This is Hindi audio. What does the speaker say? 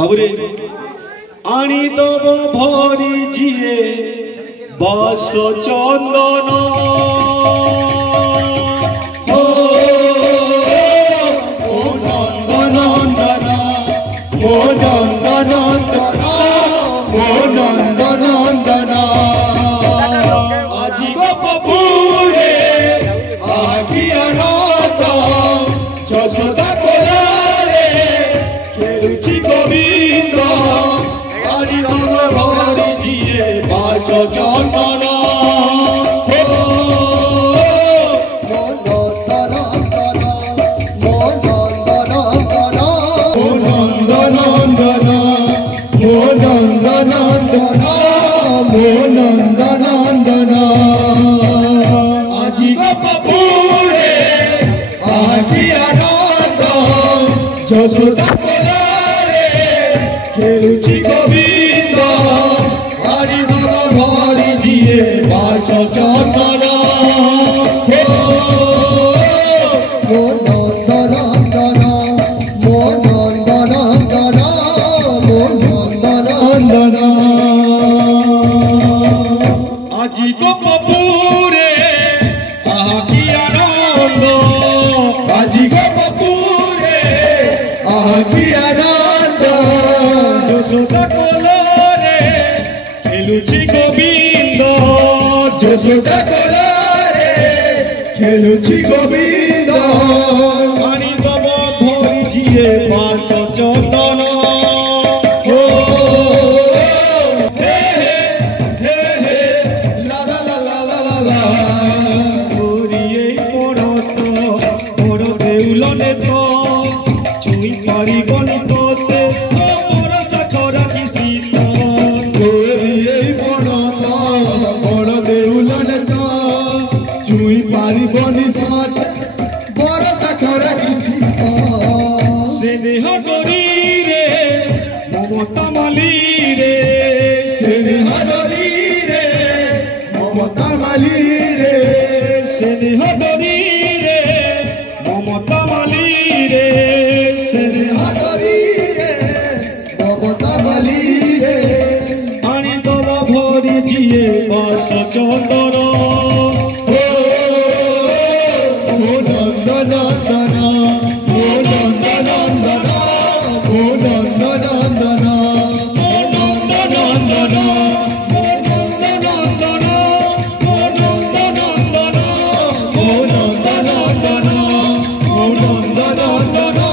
बाबुरे आनी दब भरी जिए बास चंदन चंदना जसोदा कोलारे खेलुची गोविंद आनी दब भरी जिए बास चंदना मो नंदनंदन मो नंदनंदन मो नंदनंदन আজি गोपपुरे आहा की आनंद আজি गोपपुरे आहा की आनंद जसोदा कोलारे खेलुची गोविंद जसोदा कोलारे खेलुची गोविंद आनी दब भरी जिए बास चंदन ममता माली रे स्नेह डरी रे ममता माली रे स्नेह डरी रे ममता माली रे स्नेह डरी रे ममता माली रे आनी दब भरी जिए बास चंदन Nandanandan no, no, no, no.